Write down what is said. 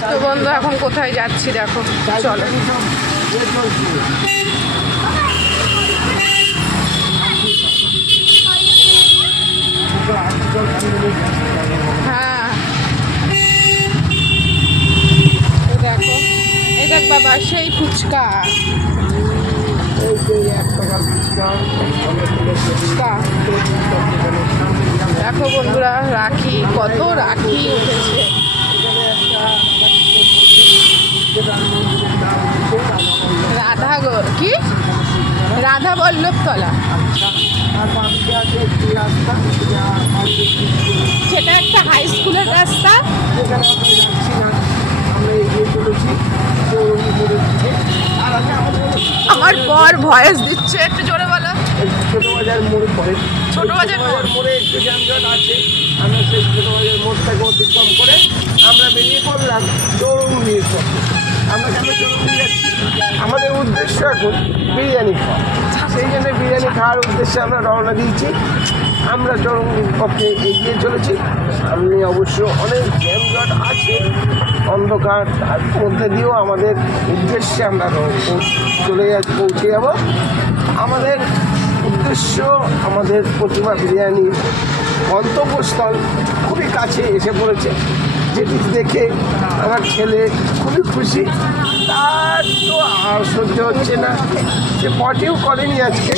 তো বন্ধু এখন কোথায় যাচ্ছি দেখো, চলো। হ্যাঁ দেখো, এই দেখ বাবা সেই ফুচকা। দেখো বন্ধুরা, রাখি, কত রাখি উঠেছে। রাধা কি রাধা বল্লভতলা, সেটা একটা হাই স্কুলের রাস্তা। আমার বর ভয়েস দিচ্ছে, একটু জোরে বলো। ছোট বাজার মোড় পরে, ছোট বাজার মোড়ে একটু যানজট আছে। আমরা সেই ছোট বাজার মোড়টাকে অতিক্রম করে আমরা বেরিয়ে পড়লাম চৌরঙ্গির পথে। আমরা কেন চৌরঙ্গি যাচ্ছি? আমাদের উদ্দেশ্য এখন বিরিয়ানি খাওয়া। সেই জন্য বিরিয়ানি খাওয়ার উদ্দেশ্যে আমরা রওনা দিয়েছি। আমরা চৌরঙ্গির পথে এগিয়ে চলেছি। সামনে অবশ্য অনেক জ্যামজট আছে, অন্ধকার, তার মধ্যে দিয়েও আমাদের উদ্দেশ্যে আমরা পৌঁছে যাব। আমাদের উদ্দেশ্য, আমাদের প্রতিমা বিরিয়ানির গন্তব্যস্থল খুবই কাছে এসে পড়েছে, যেটি দেখে আমার ছেলে খুবই খুশি। তার তো আর সহ্য হচ্ছে না, সে পটিও করেনি আজকে,